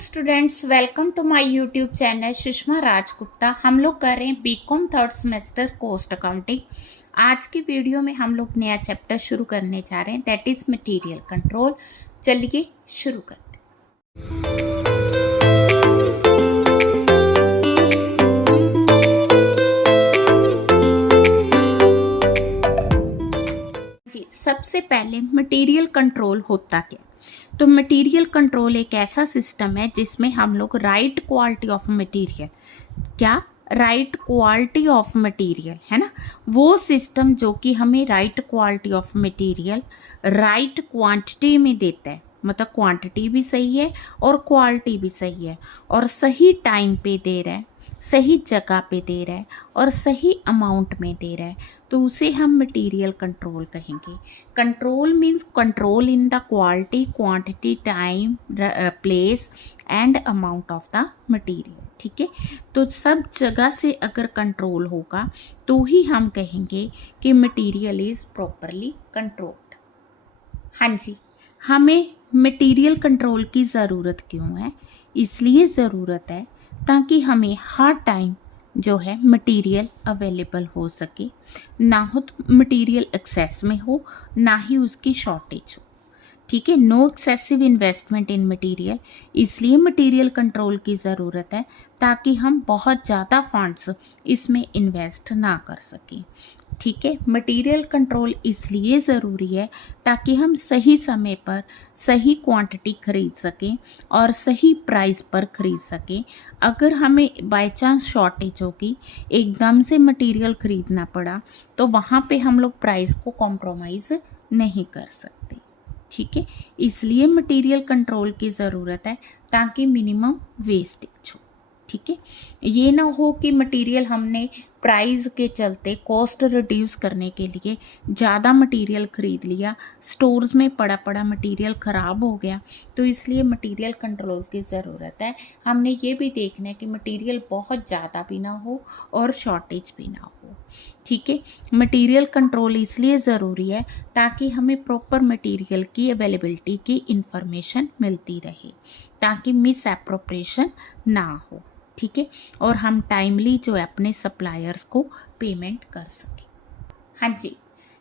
Students, welcome to my YouTube channel Sushma Rajgupta. हम लोग कर रहे हैं BCom third semester cost accounting. आज की वीडियो में हम लोग नया चैप्टर शुरू करने जा रहे हैं, दैट इज मटेरियल कंट्रोल। चलिए शुरू करते हैं। जी, सबसे पहले मटेरियल कंट्रोल होता क्या? तो मटेरियल कंट्रोल एक ऐसा सिस्टम है जिसमें हम लोग राइट क्वालिटी ऑफ मटेरियल, क्या राइट क्वालिटी ऑफ मटेरियल है ना, वो सिस्टम जो कि हमें right quality of material right quantity में देता है, मतलब क्वांटिटी भी सही है और क्वालिटी भी सही है और सही टाइम पे दे रहा है, सही जगह पे दे रहा है और सही अमाउंट में दे रहा है, तो उसे हम मटेरियल कंट्रोल कहेंगे। Control means control in the quality, quantity, time, place and amount of the material. ठीक है, तो सब जगह से अगर कंट्रोल होगा तो ही हम कहेंगे कि मटेरियल इज प्रॉपरली कंट्रोल्ड। हाँ जी, हमें मटेरियल कंट्रोल की ज़रूरत क्यों है? इसलिए ज़रूरत है ताकि हमें हर टाइम जो है मटेरियल अवेलेबल हो सके, ना हो तो मटेरियल एक्सेस में हो, ना ही उसकी शॉर्टेज हो। ठीक है, no excessive investment in material, इसलिए मटेरियल कंट्रोल की ज़रूरत है ताकि हम बहुत ज़्यादा फंड्स इसमें इन्वेस्ट ना कर सकें। ठीक है, मटेरियल कंट्रोल इसलिए ज़रूरी है ताकि हम सही समय पर सही क्वांटिटी खरीद सकें और सही प्राइस पर खरीद सकें। अगर हमें बाय चांस शॉर्टेज होगी, एकदम से मटेरियल खरीदना पड़ा, तो वहाँ पे हम लोग प्राइस को कॉम्प्रोमाइज़ नहीं कर सकते। ठीक है, इसलिए मटेरियल कंट्रोल की ज़रूरत है ताकि मिनिमम वेस्टेज हो। ठीक है, ये ना हो कि मटेरियल हमने प्राइस के चलते कॉस्ट रिड्यूस करने के लिए ज़्यादा मटेरियल खरीद लिया, स्टोर्स में पड़ा पड़ा मटेरियल ख़राब हो गया, तो इसलिए मटेरियल कंट्रोल की ज़रूरत है। हमने ये भी देखना है कि मटेरियल बहुत ज़्यादा भी ना हो और शॉर्टेज भी ना हो। ठीक है, मटेरियल कंट्रोल इसलिए ज़रूरी है ताकि हमें प्रॉपर मटेरियल की अवेलेबिलिटी की इंफॉर्मेशन मिलती रहे, ताकि मिस एप्रोप्रिएशन ना हो। ठीक है, और हम टाइमली जो है अपने सप्लायर्स को पेमेंट कर सकें। हाँ जी,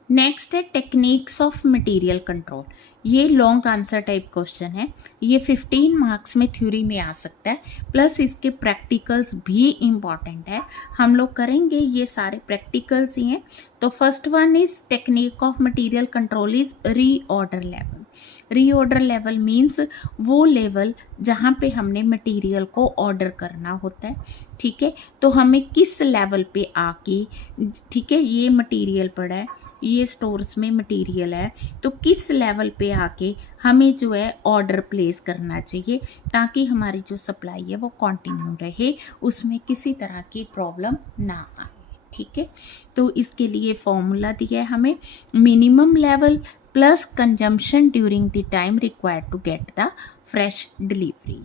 नेक्स्ट है टेक्निक्स ऑफ मटेरियल कंट्रोल। ये लॉन्ग आंसर टाइप क्वेश्चन है, ये 15 मार्क्स में थ्योरी में आ सकता है, प्लस इसके प्रैक्टिकल्स भी इम्पॉर्टेंट है। हम लोग करेंगे ये सारे प्रैक्टिकल्स ही हैं। तो first one is technique of material control is reorder level. Reorder level means वो लेवल जहाँ पे हमने मटेरियल को ऑर्डर करना होता है। ठीक है, तो हमें किस लेवल पे आके, ठीक है, ये मटेरियल पड़ा है, ये स्टोर्स में मटेरियल है, तो किस लेवल पे आके हमें जो है ऑर्डर प्लेस करना चाहिए ताकि हमारी जो सप्लाई है वो कंटिन्यू रहे, उसमें किसी तरह की प्रॉब्लम ना आए। ठीक है, तो इसके लिए फॉर्मूला दिया है हमें, minimum level plus consumption during the time required to get the fresh delivery.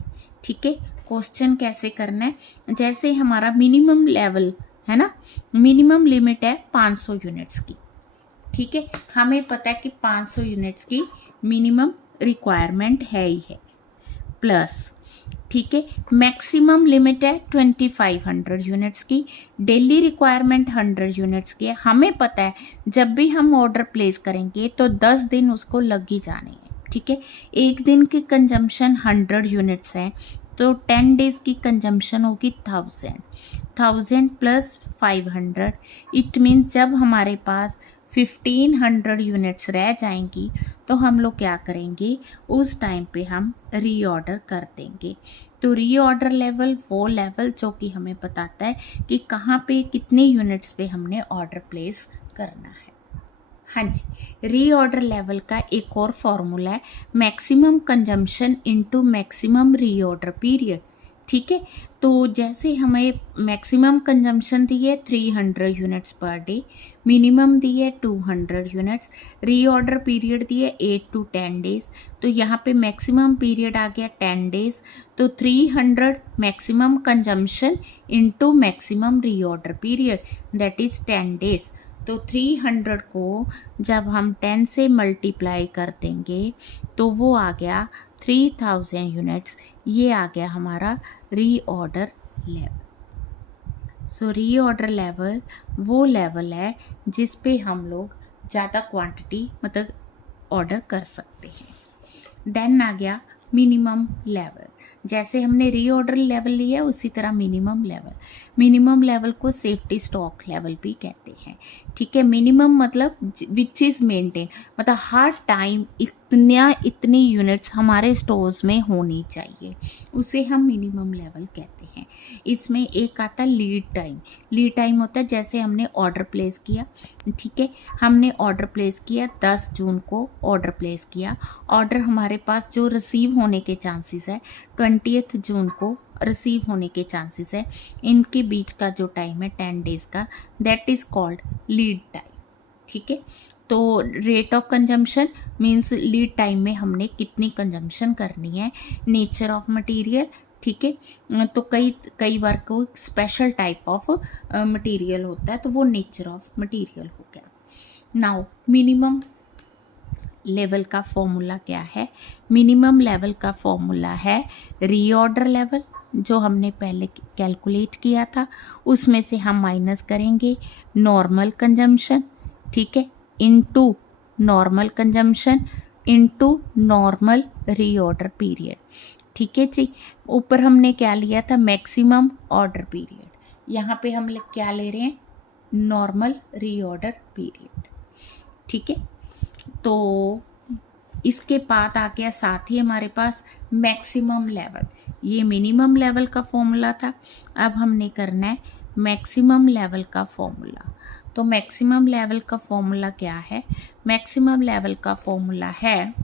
ठीक है, क्वेश्चन कैसे करना है, जैसे हमारा मिनिमम लेवल है ना, मिनिमम लिमिट है 500 यूनिट्स की। ठीक है, हमें पता है कि 500 यूनिट्स की मिनिमम रिक्वायरमेंट है ही है, प्लस ठीक है मैक्सिमम लिमिट है 2500 यूनिट्स की, डेली रिक्वायरमेंट 100 यूनिट्स की है। हमें पता है जब भी हम ऑर्डर प्लेस करेंगे तो 10 दिन उसको लग ही जाने हैं। ठीक है, एक दिन की कंजम्पशन 100 यूनिट्स है, तो 10 डेज की कंजम्पशन होगी 1000 प्लस 500, इट मीन्स जब हमारे पास 1500 यूनिट्स रह जाएंगी तो हम लोग क्या करेंगे, उस टाइम पे हम रीऑर्डर कर देंगे। तो रीऑर्डर लेवल वो लेवल जो कि हमें बताता है कि कहाँ पे कितने यूनिट्स पे हमने ऑर्डर प्लेस करना है। हाँ जी, रीऑर्डर लेवल का एक और फॉर्मूला है maximum consumption into maximum reorder period. ठीक है, तो जैसे हमें मैक्सिमम कंजम्पशन दी है 300 यूनिट्स पर डे, मिनिमम दी है 200 यूनिट्स, रीऑर्डर पीरियड दी है 8 to 10 डेज, तो यहाँ पे मैक्सिमम पीरियड आ गया 10 डेज, तो 300 maximum consumption into maximum reorder period that is 10 days. तो 300 को जब हम 10 से मल्टीप्लाई कर देंगे तो वो आ गया 3000 यूनिट्स, ये आ गया हमारा रीऑर्डर लेवल। सो रीऑर्डर लेवल वो लेवल है जिस पे हम लोग ज़्यादा क्वांटिटी मतलब ऑर्डर कर सकते हैं। देन आ गया मिनिमम लेवल। जैसे हमने रीऑर्डर लेवल लिया उसी तरह मिनिमम लेवल को सेफ्टी स्टॉक लेवल भी कहते हैं। ठीक है, मिनिमम मतलब विच इज़ मेंटेन, मतलब हर टाइम इतनी यूनिट्स हमारे स्टोर्स में होनी चाहिए, उसे हम मिनिमम लेवल कहते हैं। इसमें एक आता है लीड टाइम होता है जैसे हमने ऑर्डर प्लेस किया। ठीक है, हमने ऑर्डर प्लेस किया 10 जून को ऑर्डर प्लेस किया, ऑर्डर हमारे पास जो रिसीव होने के चांसेस है 20 जून को रिसीव होने के चांसेस है, इनके बीच का जो टाइम है 10 डेज़ का, that is called lead time. ठीक है, तो rate of consumption means lead time में हमने कितनी कंजम्पशन करनी है। नेचर ऑफ मटेरियल, ठीक है, तो कई बार को स्पेशल टाइप ऑफ मटेरियल होता है तो वो नेचर ऑफ मटेरियल हो गया। नाउ मिनिमम लेवल का फॉर्मूला क्या है? मिनिमम लेवल का फॉर्मूला है रीऑर्डर लेवल, जो हमने पहले कैलकुलेट किया था, उसमें से हम माइनस करेंगे नॉर्मल कंजम्पशन, ठीक है, into normal consumption into normal reorder period. ठीक है जी, ऊपर हमने क्या लिया था? मैक्सिमम ऑर्डर पीरियड, यहाँ पे हम क्या ले रहे हैं? Normal reorder period. ठीक है, तो इसके बाद आ गया साथ ही हमारे पास मैक्सिमम लेवल। ये मिनिमम लेवल का फॉर्मूला था, अब हमने करना है मैक्सिमम लेवल का फॉर्मूला। तो मैक्सिमम लेवल का फॉर्मूला क्या है? मैक्सिमम लेवल का फॉर्मूला है,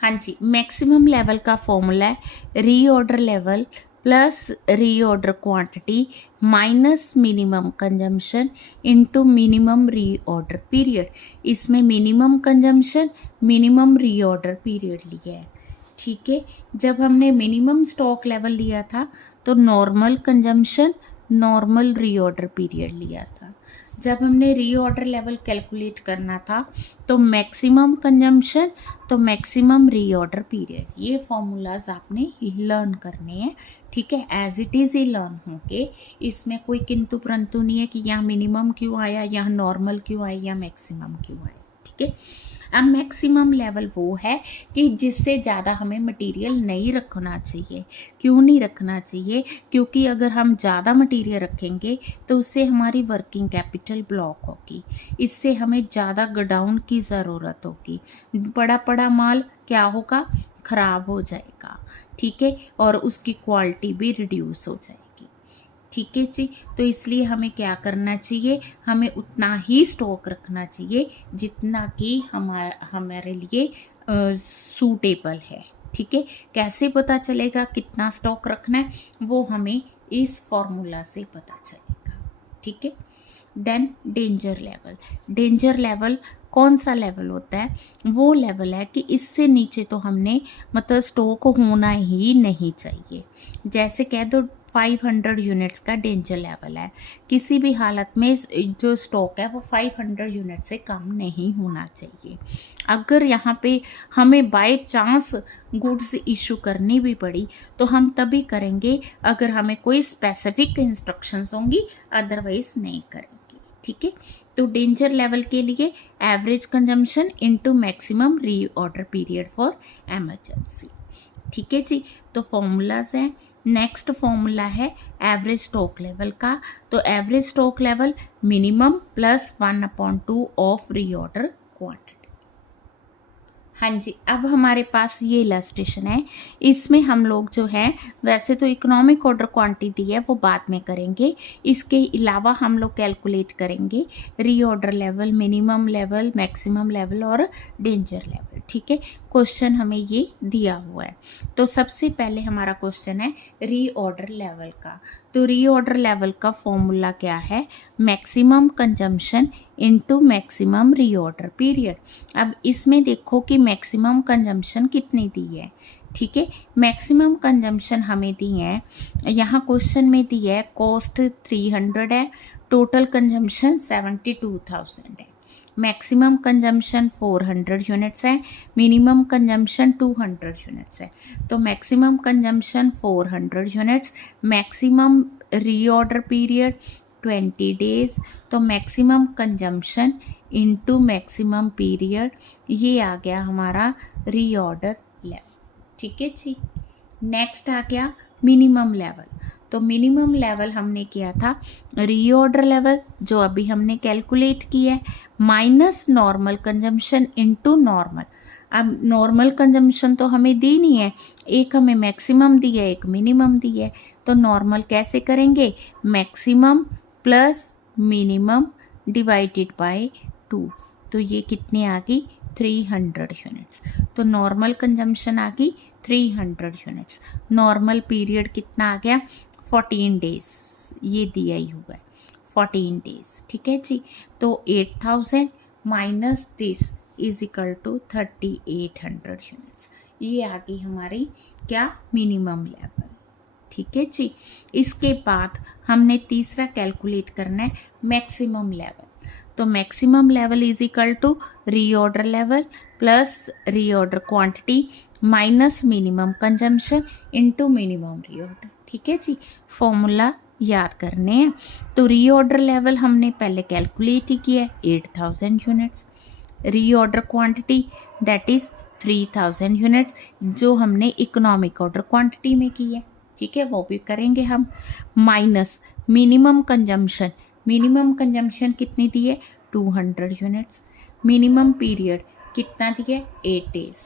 हाँ जी, मैक्सिमम लेवल का फॉर्मूला है reorder level plus reorder quantity minus minimum consumption into minimum reorder period. इसमें minimum consumption minimum reorder period लिया है। ठीक है, जब हमने मिनिमम स्टॉक लेवल लिया था तो normal consumption normal reorder period लिया था। जब हमने रीऑर्डर लेवल कैलकुलेट करना था तो मैक्सिमम कंजम्पशन तो मैक्सिमम रीऑर्डर पीरियड। ये फॉर्मूलाज आपने लर्न करने हैं। ठीक है, एज इट इज़ ही लर्न होंगे, इसमें कोई किंतु परंतु नहीं है कि यहाँ मिनिमम क्यों आया, यहाँ नॉर्मल क्यों आया, या मैक्सिमम क्यों आया। ठीक है, अब मैक्सिमम लेवल वो है कि जिससे ज़्यादा हमें मटेरियल नहीं रखना चाहिए। क्यों नहीं रखना चाहिए? क्योंकि अगर हम ज़्यादा मटेरियल रखेंगे तो उससे हमारी वर्किंग कैपिटल ब्लॉक होगी, इससे हमें ज़्यादा गोडाउन की ज़रूरत होगी, पड़ा माल क्या होगा? ख़राब हो जाएगा। ठीक है, और उसकी क्वालिटी भी रिड्यूस हो जाएगी। ठीक है जी, तो इसलिए हमें क्या करना चाहिए? हमें उतना ही स्टॉक रखना चाहिए जितना कि हमारे लिए सूटेबल है। ठीक है, कैसे पता चलेगा कितना स्टॉक रखना है? वो हमें इस फॉर्मूला से पता चलेगा। ठीक है, देन डेंजर लेवल कौन सा लेवल होता है? वो लेवल है कि इससे नीचे तो हमने मतलब स्टॉक होना ही नहीं चाहिए। जैसे कह दो 500 यूनिट्स का डेंजर लेवल है, किसी भी हालत में जो स्टॉक है वो 500 यूनिट से कम नहीं होना चाहिए। अगर यहाँ पे हमें बाय चांस गुड्स इशू करनी भी पड़ी तो हम तभी करेंगे अगर हमें कोई स्पेसिफिक इंस्ट्रक्शंस होंगी, अदरवाइज नहीं करेंगे। ठीक है, तो डेंजर लेवल के लिए average consumption into maximum reorder period for emergency. ठीक है जी, तो फॉर्मूलाज हैं। नेक्स्ट फॉर्मूला है एवरेज स्टॉक लेवल का। तो average stock level minimum plus 1/2 of reorder quantity. हाँ जी, अब हमारे पास ये इलस्ट्रेशन है, इसमें हम लोग जो है वैसे तो इकोनॉमिक ऑर्डर क्वांटिटी है वो बाद में करेंगे, इसके अलावा हम लोग कैलकुलेट करेंगे reorder level, minimum level, maximum level और डेंजर लेवल। ठीक है, क्वेश्चन हमें ये दिया हुआ है। तो सबसे पहले हमारा क्वेश्चन है रीऑर्डर लेवल का। तो रीऑर्डर लेवल का फॉर्मूला क्या है? Maximum consumption into maximum reorder period. अब इसमें देखो कि मैक्सिमम कंजम्पशन कितनी दी है। ठीक है, मैक्सिमम कंजम्पशन हमें दी है, यहाँ क्वेश्चन में दी है कॉस्ट 300 है, टोटल कंजम्पशन 72,000 है। मैक्सिमम कंजम्पशन 400 यूनिट्स है, मिनिमम कंजम्पशन 200 यूनिट्स है। तो maximum consumption 400 units, maximum reorder period 20 days. तो maximum consumption into maximum period, ये आ गया हमारा रीऑर्डर लेवल। ठीक है जी। नेक्स्ट आ गया मिनिमम लेवल। तो मिनिमम लेवल हमने किया था रीऑर्डर लेवल, जो अभी हमने कैलकुलेट किया है, minus normal consumption into normal. अब नॉर्मल कंजम्पशन तो हमें दी नहीं है, एक हमें मैक्सिमम दी है, एक मिनिमम दी है। तो नॉर्मल कैसे करेंगे, maximum plus minimum divided by 2। तो ये कितनी आ गई, 300 यूनिट्स। तो नॉर्मल कंजम्पशन आ गई 300 यूनिट्स। नॉर्मल पीरियड कितना आ गया, 14 डेज, ये दिया ही हुआ है 14 डेज। ठीक है जी। तो 8000 minus this is equal to 3800 units. ये आ गई हमारी क्या, मिनिमम लेवल। ठीक है जी। इसके बाद हमने तीसरा कैलकुलेट करना है मैक्सिमम लेवल। तो maximum level is equal to reorder level plus reorder quantity minus minimum consumption into minimum reorder. ठीक है जी। फॉर्मूला याद करने हैं। तो रीऑर्डर लेवल हमने पहले कैलकुलेट ही किया है 8000 units, reorder quantity that is 3000 units, जो हमने इकोनॉमिक ऑर्डर क्वांटिटी में की है। ठीक है, वो भी करेंगे हम, minus minimum consumption. Minimum consumption कितनी दी है, 200 यूनिट्स। मिनिमम पीरियड कितना दिया है, 8 डेज।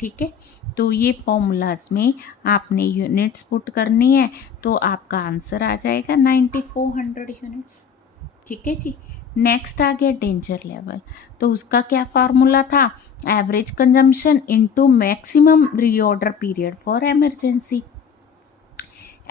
ठीक है, तो ये फॉर्मूलाज में आपने यूनिट्स पुट करनी है, तो आपका आंसर आ जाएगा 9400 यूनिट्स। ठीक है जी। नेक्स्ट आ गया डेंजर लेवल। तो उसका क्या फार्मूला था, average consumption into maximum reorder period for emergency.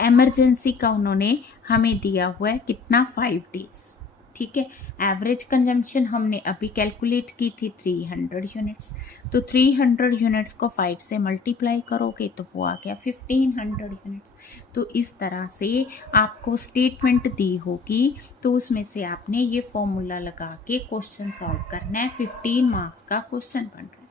Emergency का उन्होंने हमें दिया हुआ है कितना, 5 डेज। ठीक है, एवरेज कंजम्पशन हमने अभी कैलकुलेट की थी 300 यूनिट्स। तो 300 यूनिट्स को 5 से मल्टीप्लाई करोगे तो वो आ गया 1500 यूनिट्स। तो इस तरह से आपको स्टेटमेंट दी होगी, तो उसमें से आपने ये फॉर्मूला लगा के क्वेश्चन सॉल्व करना है। 15 मार्क्स का क्वेश्चन बन रहा है।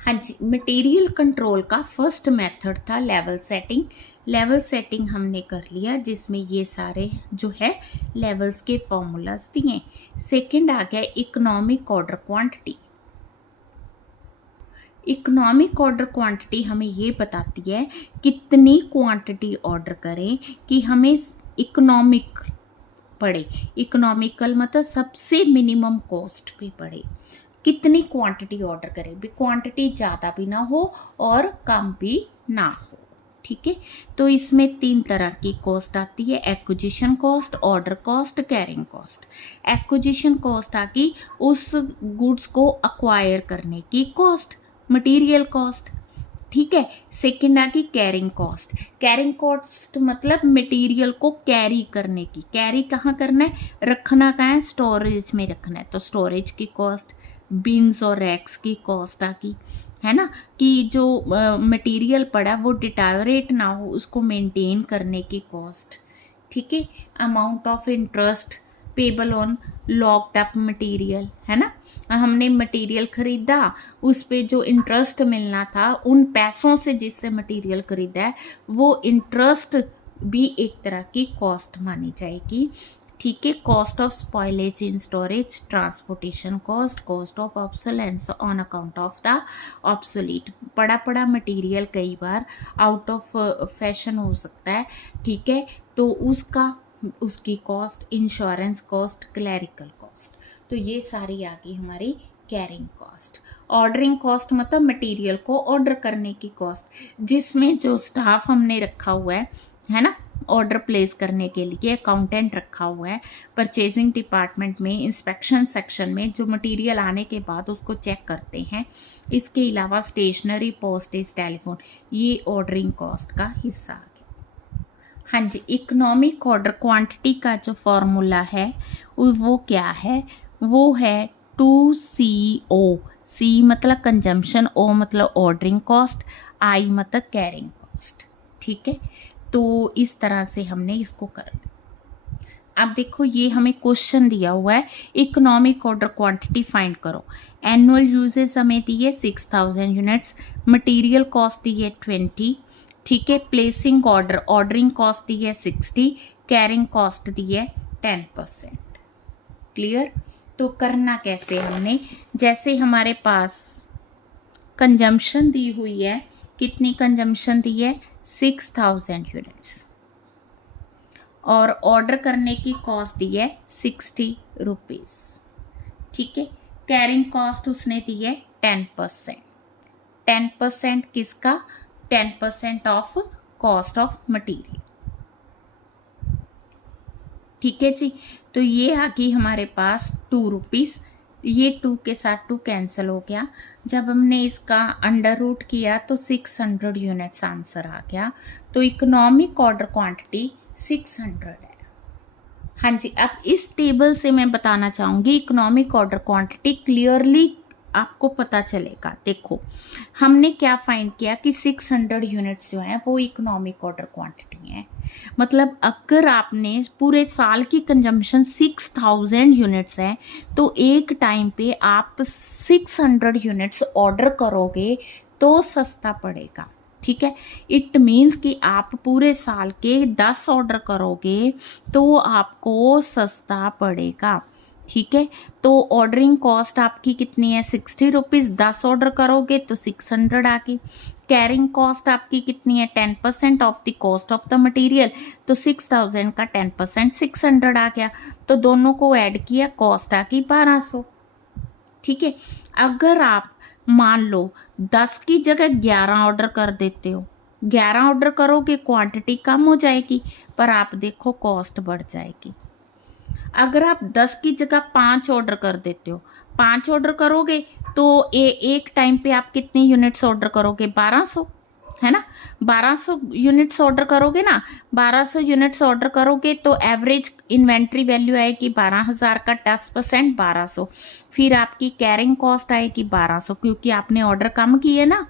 हाँ जी, मटेरियल कंट्रोल का फर्स्ट मेथड था लेवल सेटिंग। लेवल सेटिंग हमने कर लिया, जिसमें ये सारे जो है लेवल्स के फॉर्मूलाज दिए। सेकंड आ गया economic order quantity. Economic order quantity हमें ये बताती है कितनी क्वांटिटी ऑर्डर करें कि हमें इकोनॉमिक पड़े। इकोनॉमिकल मतलब सबसे मिनिमम कॉस्ट पे पड़े। कितनी क्वांटिटी ऑर्डर करें, भी क्वांटिटी ज़्यादा भी ना हो और कम भी ना हो। ठीक है, तो इसमें 3 तरह की कॉस्ट आती है, acquisition cost, order cost, carrying cost. Acquisition cost आ गई उस गुड्स को अक्वायर करने की कॉस्ट, मटेरियल कॉस्ट। ठीक है, सेकंड आ गई कैरिंग कॉस्ट। कैरिंग कॉस्ट मतलब मटेरियल को कैरी करने की। कैरी कहाँ करना है, रखना कहाँ है, स्टोरेज में रखना है, तो स्टोरेज की कॉस्ट। बिन्स और रैक्स की कॉस्ट आ गई, है ना, कि जो मटेरियल पड़ा वो डिटेरियोरेट ना हो, उसको मेंटेन करने की कॉस्ट। ठीक है, amount of interest payable on locked up material, है ना, हमने मटेरियल खरीदा, उस पे जो इंटरेस्ट मिलना था, उन पैसों से जिससे मटेरियल खरीदा है, वो इंटरेस्ट भी एक तरह की कॉस्ट मानी जाएगी। ठीक है, cost of spoilage in storage, transportation cost, cost of obsolescence on account of the obsolete. पड़ा मटेरियल कई बार आउट ऑफ फैशन हो सकता है। ठीक है, तो उसकी cost, insurance cost, clerical cost. तो ये सारी आ गई हमारी कैरिंग कॉस्ट। ऑर्डरिंग कॉस्ट मतलब मटेरियल को ऑर्डर करने की कॉस्ट, जिसमें जो स्टाफ हमने रखा हुआ है ना, ऑर्डर प्लेस करने के लिए अकाउंटेंट रखा हुआ है, परचेजिंग डिपार्टमेंट में, इंस्पेक्शन सेक्शन में, जो मटेरियल आने के बाद उसको चेक करते हैं। इसके अलावा स्टेशनरी, पोस्टेज, टेलीफोन, ये ऑर्डरिंग कॉस्ट का हिस्सा आ गया। हाँ जी, इकोनॉमिक ऑर्डर क्वांटिटी का जो फॉर्मूला है वो क्या है, वो है 2CO। C मतलब कंजम्पशन, O मतलब ऑर्डरिंग कॉस्ट, I मतलब कैरिंग कॉस्ट। ठीक है, तो इस तरह से हमने इसको करना। अब देखो ये हमें क्वेश्चन दिया हुआ है, इकोनॉमिक ऑर्डर क्वांटिटी फाइंड करो। एनुअल यूजेस हमें दी है 6000 यूनिट्स, मटेरियल कॉस्ट दी है 20, ठीक है। प्लेसिंग ऑर्डर, ऑर्डरिंग कॉस्ट दी है 60, कैरिंग कॉस्ट दी है 10%। क्लियर। तो करना कैसे हमने, जैसे हमारे पास कंजम्पशन दी हुई है, कितनी कंजम्पशन दी है 6000 यूनिट्स, और ऑर्डर करने की कॉस्ट दी है 60 रुपीज, ठीक है। कैरिंग कॉस्ट उसने दी है 10%। 10% किसका, 10% ऑफ कॉस्ट ऑफ मटीरियल, ठीक है जी। तो ये आ गई हमारे पास 2 रुपीज, ये 2 के साथ 2 कैंसिल हो गया। जब हमने इसका अंडर रूट किया तो 600 यूनिट्स आंसर आ गया। तो इकोनॉमिक ऑर्डर क्वांटिटी 600 है। हाँ जी, अब इस टेबल से मैं बताना चाहूँगी इकोनॉमिक ऑर्डर क्वांटिटी क्लियरली आपको पता चलेगा। देखो हमने क्या फाइंड किया कि 600 यूनिट्स जो हैं वो इकोनॉमिक ऑर्डर क्वांटिटी है। मतलब अगर आपने पूरे साल की कंजम्पशन 6000 यूनिट्स है तो एक टाइम पे आप 600 यूनिट्स ऑर्डर करोगे तो सस्ता पड़ेगा, ठीक है। इट मीन्स कि आप पूरे साल के 10 ऑर्डर करोगे तो आपको सस्ता पड़ेगा, ठीक है। तो ऑर्डरिंग कॉस्ट आपकी कितनी है 60 रुपीज़, 10 ऑर्डर करोगे तो 600 आ गई। कैरिंग कॉस्ट आपकी कितनी है 10% of the cost of the material, तो 6000 का 10% 600 आ गया। तो दोनों को ऐड किया, कॉस्ट आ गई 1200, ठीक है। अगर आप मान लो 10 की जगह 11 ऑर्डर कर देते हो, 11 ऑर्डर करोगे क्वांटिटी कम हो जाएगी, पर आप देखो कॉस्ट बढ़ जाएगी। अगर आप 10 की जगह 5 ऑर्डर कर देते हो, 5 ऑर्डर करोगे तो एक टाइम पे आप कितनी यूनिट्स ऑर्डर करोगे 1200, है ना। 1200 यूनिट्स ऑर्डर करोगे ना, 1200 यूनिट्स ऑर्डर करोगे तो एवरेज इन्वेंट्री वैल्यू आएगी 12000 का 10% 1200। फिर आपकी कैरिंग कॉस्ट आएगी 1200, क्योंकि आपने ऑर्डर कम किए ना।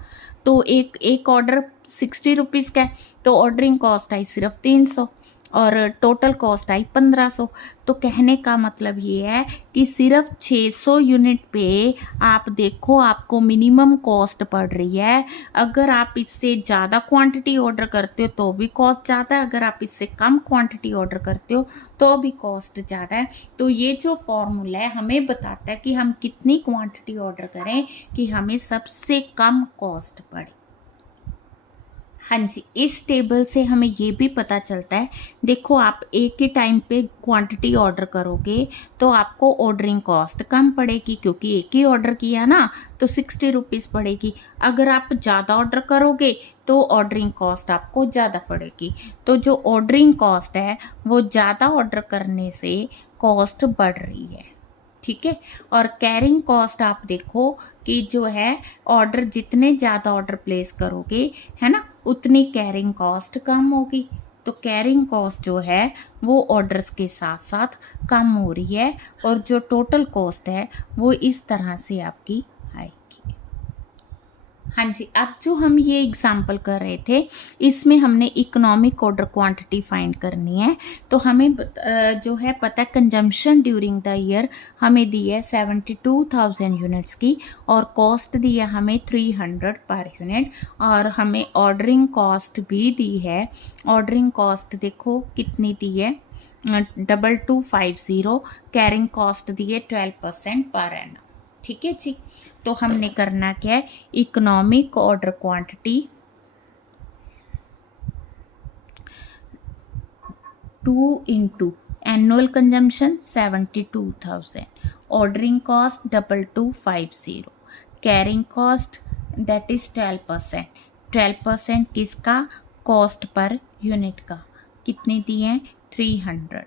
तो एक ऑर्डर 60 रुपीज़ का है तो ऑर्डरिंग कॉस्ट आई सिर्फ 300 और टोटल कॉस्ट आई 1500। तो कहने का मतलब ये है कि सिर्फ 600 यूनिट पे आप देखो आपको मिनिमम कॉस्ट पड़ रही है। अगर आप इससे ज़्यादा क्वांटिटी ऑर्डर करते हो तो भी कॉस्ट ज़्यादा है, अगर आप इससे कम क्वांटिटी ऑर्डर करते हो तो भी कॉस्ट ज़्यादा है। तो ये जो फॉर्मूला है हमें बताता है कि हम कितनी क्वांटिटी ऑर्डर करें कि हमें सबसे कम कॉस्ट पड़े। हाँ जी, इस टेबल से हमें ये भी पता चलता है, देखो आप एक ही टाइम पे क्वांटिटी ऑर्डर करोगे तो आपको ऑर्डरिंग कॉस्ट कम पड़ेगी, क्योंकि एक ही ऑर्डर किया ना तो 60 रुपीज़ पड़ेगी। अगर आप ज़्यादा ऑर्डर करोगे तो ऑर्डरिंग कॉस्ट आपको ज़्यादा पड़ेगी। तो जो ऑर्डरिंग कॉस्ट है वो ज़्यादा ऑर्डर करने से कॉस्ट बढ़ रही है, ठीक है। और कैरिंग कॉस्ट आप देखो कि जो है ऑर्डर जितने ज़्यादा ऑर्डर प्लेस करोगे, है ना, उतनी कैरिंग कॉस्ट कम होगी। तो कैरिंग कॉस्ट जो है वो ऑर्डर्स के साथ साथ कम हो रही है और जो टोटल कॉस्ट है वो इस तरह से आपकी आएगी। हाँ जी, अब जो हम ये एग्जाम्पल कर रहे थे इसमें हमने इकोनॉमिक ऑर्डर क्वांटिटी फाइंड करनी है। तो हमें जो है पता है कंजम्पशन ड्यूरिंग द ईयर हमें दी है 72,000 यूनिट्स की और कॉस्ट दी है हमें 300 पर यूनिट और हमें ऑर्डरिंग कॉस्ट भी दी है। ऑर्डरिंग कॉस्ट देखो कितनी दी है 2250, कैरिंग कॉस्ट दी है 12% पर एनम, ठीक है जी। तो हमने करना क्या है, economic order quantity 2 into annual consumption 72,000, ordering cost 2250, carrying cost that is 12%। 12% किसका, कॉस्ट पर यूनिट का, कितनी दी है 300,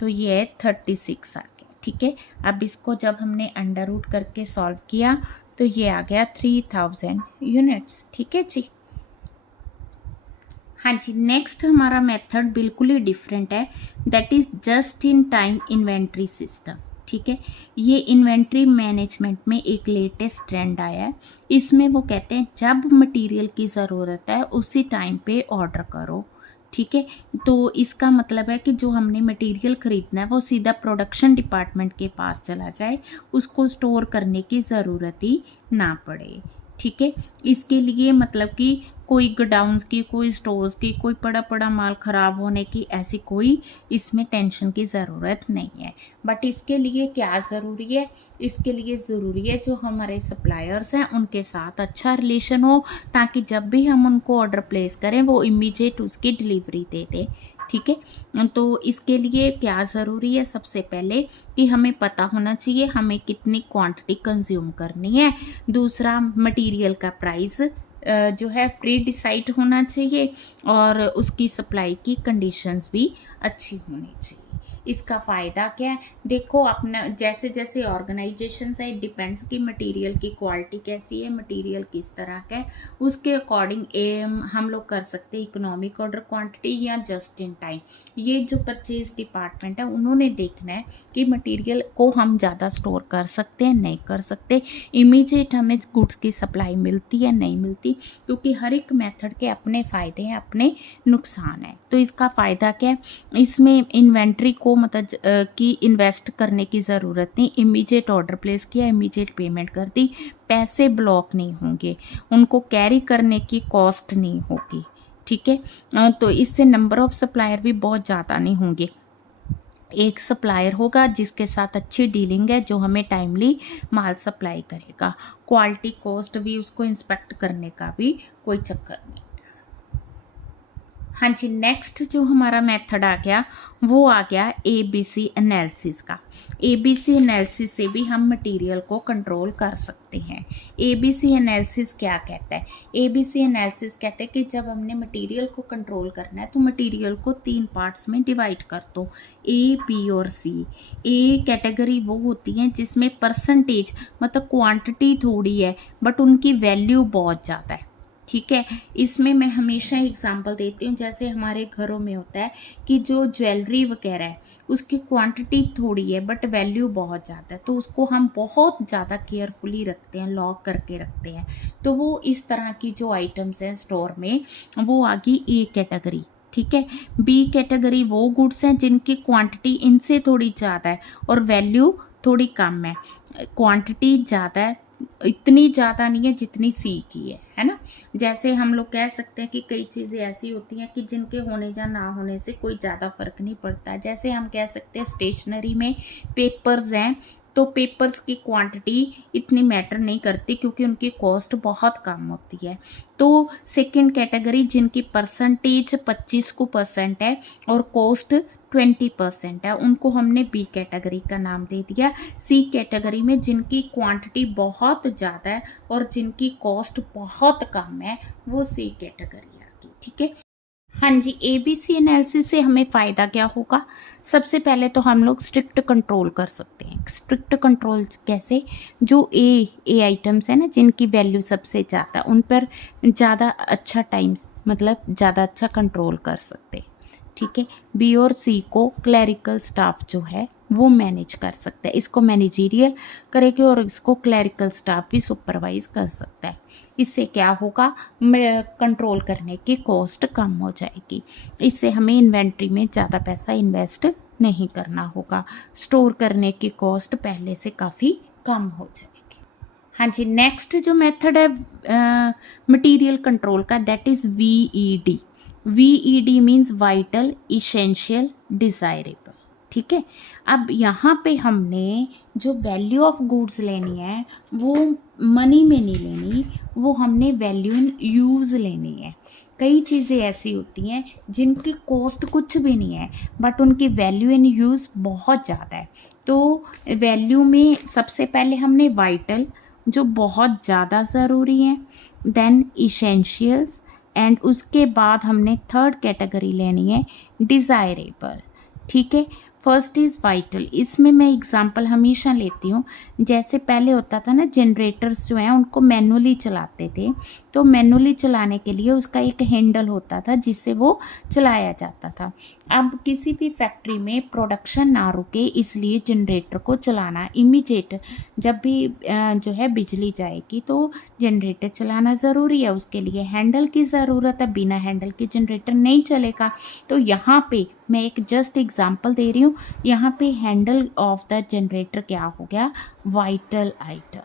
तो ये है 36 आ गया, ठीक है। अब इसको जब हमने अंडर रूट करके सॉल्व किया तो ये आ गया 3000 यूनिट्स, ठीक है जी। हाँ जी, नेक्स्ट हमारा मेथड बिल्कुल ही डिफरेंट है, that is just in time inventory system, ठीक है। ये इन्वेंट्री मैनेजमेंट में एक लेटेस्ट ट्रेंड आया है। इसमें वो कहते हैं जब मटेरियल की ज़रूरत है उसी टाइम पे ऑर्डर करो, ठीक है। तो इसका मतलब है कि जो हमने मटेरियल ख़रीदना है वो सीधा प्रोडक्शन डिपार्टमेंट के पास चला जाए, उसको स्टोर करने की ज़रूरत ही ना पड़े। ठीक है। इसके लिए मतलब कि कोई गोडाउन्स की, कोई स्टोर्स की, कोई पड़ा पड़ा माल ख़राब होने की ऐसी कोई इसमें टेंशन की ज़रूरत नहीं है। बट इसके लिए क्या ज़रूरी है, इसके लिए ज़रूरी है जो हमारे सप्लायर्स हैं उनके साथ अच्छा रिलेशन हो, ताकि जब भी हम उनको ऑर्डर प्लेस करें वो इमीडिएट उसकी डिलीवरी दे दें। ठीक है। तो इसके लिए क्या ज़रूरी है, सबसे पहले कि हमें पता होना चाहिए हमें कितनी क्वांटिटी कंज्यूम करनी है। दूसरा, मटेरियल का प्राइस जो है प्री डिसाइड होना चाहिए, और उसकी सप्लाई की कंडीशंस भी अच्छी होनी चाहिए। इसका फ़ायदा क्या है, देखो अपना जैसे जैसे ऑर्गेनाइजेशन है, डिपेंड्स कि मटेरियल की क्वालिटी कैसी है, मटेरियल किस तरह का है, उसके अकॉर्डिंग हम लोग कर सकते हैं इकोनॉमिक ऑर्डर क्वांटिटी या जस्ट इन टाइम। ये जो परचेज डिपार्टमेंट है उन्होंने देखना है कि मटेरियल को हम ज़्यादा स्टोर कर सकते हैं, नहीं कर सकते, इमीडिएट हमें गुड्स की सप्लाई मिलती है, नहीं मिलती, क्योंकि हर एक मेथड के अपने फ़ायदे हैं, अपने नुकसान हैं। तो इसका फ़ायदा क्या है, इसमें इन्वेंट्री को मतलब कि इन्वेस्ट करने की ज़रूरत नहीं, इमीडिएट ऑर्डर प्लेस किया, इमीडिएट पेमेंट कर दी, पैसे ब्लॉक नहीं होंगे, उनको कैरी करने की कॉस्ट नहीं होगी। ठीक है। तो इससे नंबर ऑफ़ सप्लायर भी बहुत ज़्यादा नहीं होंगे। एक सप्लायर होगा जिसके साथ अच्छी डीलिंग है, जो हमें टाइमली माल सप्लाई करेगा, क्वालिटी कॉस्ट भी उसको इंस्पेक्ट करने का भी कोई चक्कर नहीं। हाँ जी, नेक्स्ट जो हमारा मेथड आ गया वो आ गया ABC एनालिसिस का। ABC एनालिसिस से भी हम मटेरियल को कंट्रोल कर सकते हैं। ABC एनालिसिस क्या कहता है, ABC एनालिसिस कहते हैं कि जब हमने मटेरियल को कंट्रोल करना है तो मटेरियल को 3 पार्ट्स में डिवाइड कर दो, A, B और C। A कैटेगरी वो होती है जिसमें परसेंटेज मतलब क्वांटिटी थोड़ी है बट उनकी वैल्यू बहुत ज़्यादा है। ठीक है। इसमें मैं हमेशा एग्जांपल देती हूँ, जैसे हमारे घरों में होता है कि जो ज्वेलरी वगैरह है उसकी क्वांटिटी थोड़ी है बट वैल्यू बहुत ज़्यादा है, तो उसको हम बहुत ज़्यादा केयरफुली रखते हैं, लॉक करके रखते हैं। तो वो इस तरह की जो आइटम्स हैं स्टोर में, वो आ गई A कैटेगरी। ठीक है। B कैटेगरी वो गुड्स हैं जिनकी क्वांटिटी इनसे थोड़ी ज़्यादा है और वैल्यू थोड़ी कम है। क्वांटिटी ज़्यादा है, इतनी ज़्यादा नहीं है जितनी C की है ना। जैसे हम लोग कह सकते हैं कि कई चीज़ें ऐसी होती हैं कि जिनके होने या ना होने से कोई ज़्यादा फ़र्क नहीं पड़ता। जैसे हम कह सकते हैं स्टेशनरी में पेपर्स हैं, तो पेपर्स की क्वांटिटी इतनी मैटर नहीं करती क्योंकि उनकी कॉस्ट बहुत कम होती है। तो सेकंड कैटेगरी जिनकी परसेंटेज 25% है और कॉस्ट 20% है, उनको हमने B कैटेगरी का नाम दे दिया। C कैटेगरी में जिनकी क्वांटिटी बहुत ज़्यादा है और जिनकी कॉस्ट बहुत कम है, वो C कैटेगरी आ गई। ठीक है। हाँ जी, ABC एनालिसिस से हमें फ़ायदा क्या होगा, सबसे पहले तो हम लोग स्ट्रिक्ट कंट्रोल कर सकते हैं। स्ट्रिक्ट कंट्रोल कैसे, जो ए आइटम्स है ना जिनकी वैल्यू सबसे ज़्यादा, उन पर ज़्यादा अच्छा टाइम्स मतलब ज़्यादा अच्छा कंट्रोल कर सकते हैं। ठीक है। B और C को क्लरिकल स्टाफ जो है वो मैनेज कर सकता है, इसको मैनेजरियल करेगी और इसको क्लरिकल स्टाफ भी सुपरवाइज कर सकता है। इससे क्या होगा, कंट्रोल करने की कॉस्ट कम हो जाएगी। इससे हमें इन्वेंट्री में ज़्यादा पैसा इन्वेस्ट नहीं करना होगा, स्टोर करने की कॉस्ट पहले से काफ़ी कम हो जाएगी। हाँ जी, नेक्स्ट जो मेथड है मटेरियल कंट्रोल का, that is VED। VED means vital, essential, desirable. ठीक है। अब यहाँ पे हमने जो वैल्यू ऑफ गुड्स लेनी है वो मनी में नहीं लेनी, वो हमने वैल्यू इन यूज़ लेनी है। कई चीज़ें ऐसी होती हैं जिनकी कॉस्ट कुछ भी नहीं है बट उनकी वैल्यू इन यूज़ बहुत ज़्यादा है। तो वैल्यू में सबसे पहले हमने वाइटल जो बहुत ज़्यादा ज़रूरी है, देन इसेंशियल्स, एंड उसके बाद हमने थर्ड कैटेगरी लेनी है डिज़ायरेबल। ठीक है। First is vital. इसमें मैं एग्जांपल हमेशा लेती हूँ, जैसे पहले होता था ना, जनरेटर्स जो हैं उनको मैनुअली चलाते थे, तो मैनुअली चलाने के लिए उसका एक हैंडल होता था जिससे वो चलाया जाता था। अब किसी भी फैक्ट्री में प्रोडक्शन ना रुके इसलिए जनरेटर को चलाना इमीडिएट, जब भी जो है बिजली जाएगी तो जनरेटर चलाना ज़रूरी है, उसके लिए हैंडल की ज़रूरत है, बिना हैंडल के जनरेटर नहीं चलेगा। तो यहाँ पे मैं एक जस्ट एग्जांपल दे रही हूँ, यहाँ पे हैंडल ऑफ द जनरेटर क्या हो गया, वाइटल आइटम,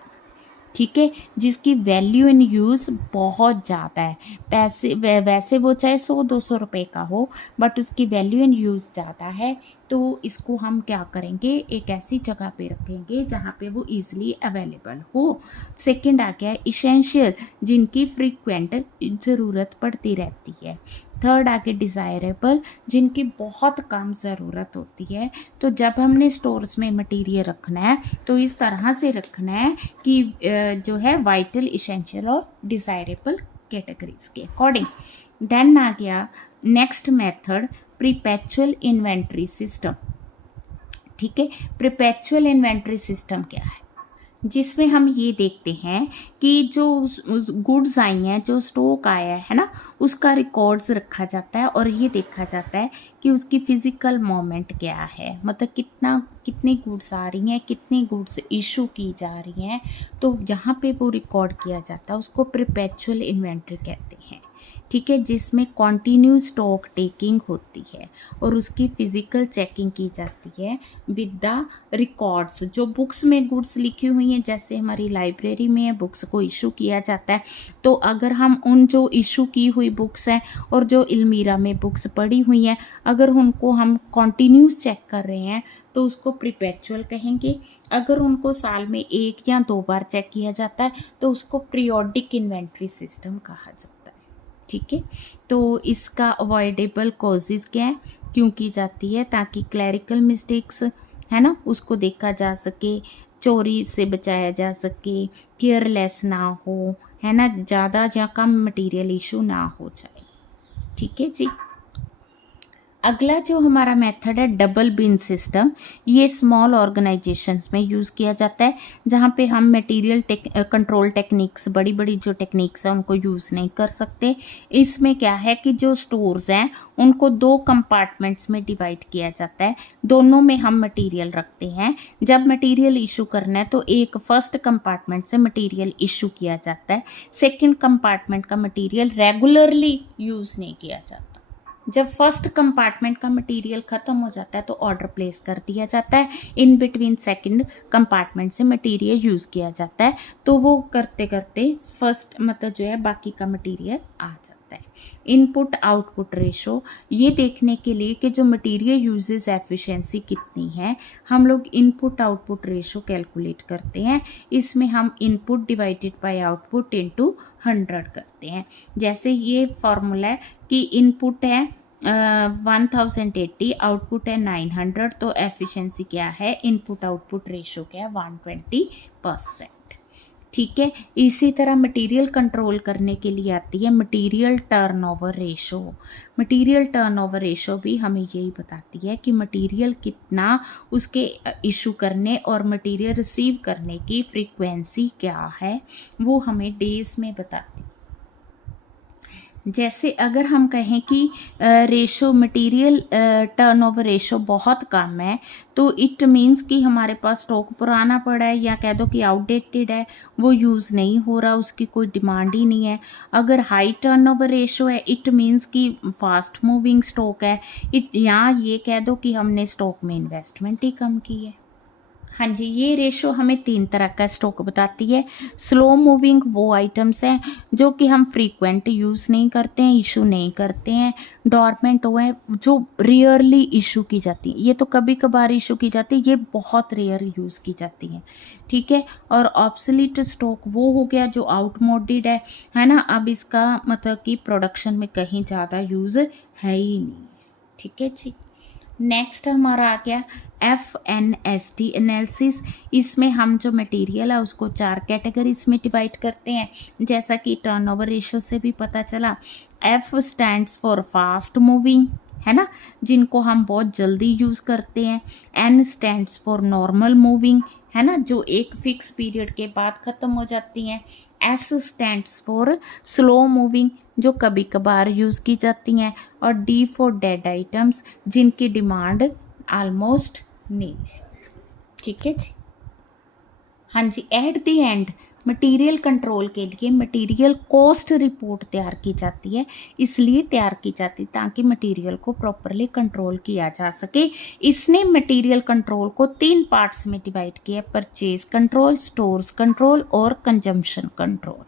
ठीक है, जिसकी वैल्यू इन यूज़ बहुत ज़्यादा है। पैसे वैसे वो चाहे 100-200 रुपए का हो, बट उसकी वैल्यू इन यूज़ ज़्यादा है, तो इसको हम क्या करेंगे, एक ऐसी जगह पे रखेंगे जहाँ पे वो इजीली अवेलेबल हो। सेकंड आ गया इसेंशियल, जिनकी फ्रीक्वेंट ज़रूरत पड़ती रहती है। थर्ड आगे डिज़ायरेबल, जिनकी बहुत कम ज़रूरत होती है। तो जब हमने स्टोर्स में मटेरियल रखना है तो इस तरह से रखना है कि जो है वाइटल, इसेंशियल और डिज़ायरेबल कैटेगरीज के अकॉर्डिंग। देन आ गया नेक्स्ट मेथड, प्रीपेचुअल इन्वेंट्री सिस्टम। ठीक है, प्रीपेचुअल इन्वेंट्री सिस्टम क्या है, जिसमें हम ये देखते हैं कि जो गुड्स आई हैं, जो स्टॉक आया है ना, उसका रिकॉर्ड्स रखा जाता है और ये देखा जाता है कि उसकी फिजिकल मोमेंट क्या है, मतलब कितनी गुड्स आ रही हैं, कितनी गुड्स इशू की जा रही हैं, तो यहाँ पे वो रिकॉर्ड किया जाता है, उसको परपेचुअल इन्वेंट्री कहते हैं। ठीक है, जिसमें कॉन्टीन्यू स्टॉक टेकिंग होती है और उसकी फिजिकल चेकिंग की जाती है विद द रिकॉर्ड्स। जो बुक्स में गुड्स लिखी हुई हैं, जैसे हमारी लाइब्रेरी में बुक्स को इशू किया जाता है, तो अगर हम उन जो इशू की हुई बुक्स हैं और जो अलमीरा में बुक्स पड़ी हुई हैं, अगर उनको हम कॉन्टीन्यूस चेक कर रहे हैं तो उसको परपेचुअल कहेंगे। अगर उनको साल में 1 या 2 बार चेक किया जाता है तो उसको पीरियोडिक इन्वेंट्री सिस्टम कहा जाता है। ठीक है, तो इसका अवॉइडेबल कॉजेज क्या है, क्यों की जाती है, ताकि क्लैरिकल मिस्टेक्स है ना उसको देखा जा सके, चोरी से बचाया जा सके, केयरलेस ना हो, है ना, ज़्यादा या कम मटेरियल इशू ना हो जाए। ठीक है जी। अगला जो हमारा मेथड है डबल बिन सिस्टम, ये स्मॉल ऑर्गेनाइजेशंस में यूज़ किया जाता है, जहाँ पे हम मटेरियल कंट्रोल टेक्निक्स, बड़ी बड़ी जो टेक्निक्स हैं उनको यूज़ नहीं कर सकते। इसमें क्या है कि जो स्टोर्स हैं उनको 2 कंपार्टमेंट्स में डिवाइड किया जाता है, दोनों में हम मटेरियल रखते हैं। जब मटेरियल इशू करना है तो एक फर्स्ट कंपार्टमेंट से मटेरियल इशू किया जाता है, सेकेंड कंपार्टमेंट का मटेरियल रेगुलरली यूज़ नहीं किया जाता। जब फर्स्ट कंपार्टमेंट का मटेरियल ख़त्म हो जाता है तो ऑर्डर प्लेस कर दिया जाता है, इन बिटवीन सेकंड कंपार्टमेंट से मटेरियल यूज़ किया जाता है, तो वो करते करते फर्स्ट मतलब जो है बाकी का मटेरियल आ जाता है। इनपुट आउटपुट रेशो, ये देखने के लिए कि जो मटेरियल यूजेस एफिशिएंसी कितनी है, हम लोग इनपुट आउटपुट रेशो कैलकुलेट करते हैं। इसमें हम input divided by output into 100 करते हैं। जैसे ये फॉर्मूला है कि इनपुट है 1080, आउटपुट है 900, तो एफिशिएंसी क्या है, इनपुट आउटपुट रेशो क्या है, 120%। ठीक है, इसी तरह मटेरियल कंट्रोल करने के लिए आती है material turnover ratio. Material turnover ratio भी हमें यही बताती है कि मटेरियल कितना उसके इशू करने और मटेरियल रिसीव करने की फ्रीक्वेंसी क्या है, वो हमें डेज में बताती है। जैसे अगर हम कहें कि रेशो मटेरियल टर्नओवर रेशो बहुत कम है, तो इट मीन्स कि हमारे पास स्टॉक पुराना पड़ा है, या कह दो कि आउटडेटेड है, वो यूज़ नहीं हो रहा, उसकी कोई डिमांड ही नहीं है। अगर हाई टर्नओवर रेशो है, इट मीन्स कि फास्ट मूविंग स्टॉक है, या ये कह दो कि हमने स्टॉक में इन्वेस्टमेंट ही कम की है। हाँ जी, ये रेशो हमें 3 तरह का स्टॉक बताती है। स्लो मूविंग वो आइटम्स हैं जो कि हम फ्रीक्वेंट यूज़ नहीं करते हैं, इशू नहीं करते हैं। डॉर्मेंट वो है जो रेयरली इशू की जाती है, ये तो कभी कभार इशू की जाती है, ये बहुत रेयर यूज़ की जाती हैं। ठीक है, और ऑब्सोलीट स्टॉक वो हो गया जो आउटमोडेड है ना, अब इसका मतलब कि प्रोडक्शन में कहीं ज़्यादा यूज़ है ही नहीं। ठीक है जी। नेक्स्ट हमारा आ गया FNSD एनालिसिस। इसमें हम जो मटेरियल है उसको 4 कैटेगरीज में डिवाइड करते हैं, जैसा कि टर्नओवर रेशो से भी पता चला। F stands for fast moving, है ना, जिनको हम बहुत जल्दी यूज़ करते हैं। N stands for normal moving, है ना, जो एक फिक्स पीरियड के बाद ख़त्म हो जाती हैं। S stands for slow moving, जो कभी कभार यूज़ की जाती हैं। और डी फॉर डेड आइटम्स, जिनकी डिमांड ऑलमोस्ट नहीं है। ठीक है जी। हाँ जी, at the end material control के लिए मटेरियल कॉस्ट रिपोर्ट तैयार की जाती है, इसलिए तैयार की जाती है ताकि मटेरियल को प्रॉपरली कंट्रोल किया जा सके। इसने मटेरियल कंट्रोल को 3 पार्ट्स में डिवाइड किया, परचेज कंट्रोल, स्टोर्स कंट्रोल और कंजम्पशन कंट्रोल।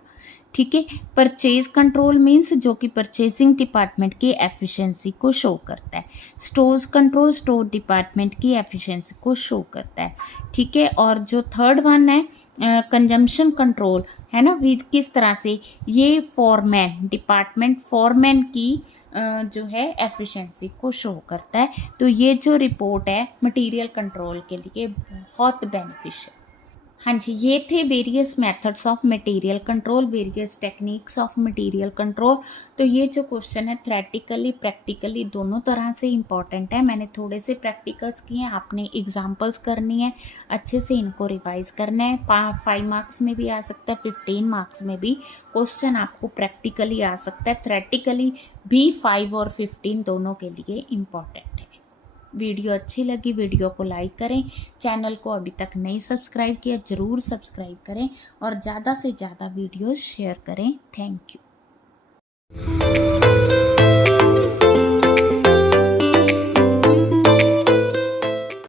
ठीक है, परचेज कंट्रोल मीन्स जो कि परचेजिंग डिपार्टमेंट की एफिशिएंसी को शो करता है। स्टोर्स कंट्रोल स्टोर डिपार्टमेंट की एफिशिएंसी को शो करता है। ठीक है, और जो थर्ड वन है कंजम्पशन कंट्रोल, है ना, विद किस तरह से ये फॉरमैन डिपार्टमेंट फॉरमैन की जो है एफिशिएंसी को शो करता है। तो ये जो रिपोर्ट है मटेरियल कंट्रोल के लिए बहुत बेनिफिशियल। हाँ जी, ये थे various methods of material control, various techniques of material control. तो ये जो क्वेश्चन है थ्योरेटिकली प्रैक्टिकली दोनों तरह से इम्पॉर्टेंट है। मैंने थोड़े से प्रैक्टिकल्स किए हैं, आपने एग्जांपल्स करनी है, अच्छे से इनको रिवाइज करना है। 5 मार्क्स में भी आ सकता है, 15 मार्क्स में भी क्वेश्चन आपको प्रैक्टिकली आ सकता है। थ्योरेटिकली भी 5 और 15 दोनों के लिए इम्पॉर्टेंट है। वीडियो अच्छी लगी वीडियो को लाइक करें, चैनल को अभी तक नहीं सब्सक्राइब किया ज़रूर सब्सक्राइब करें और ज़्यादा से ज़्यादा वीडियो शेयर करें। Thank you.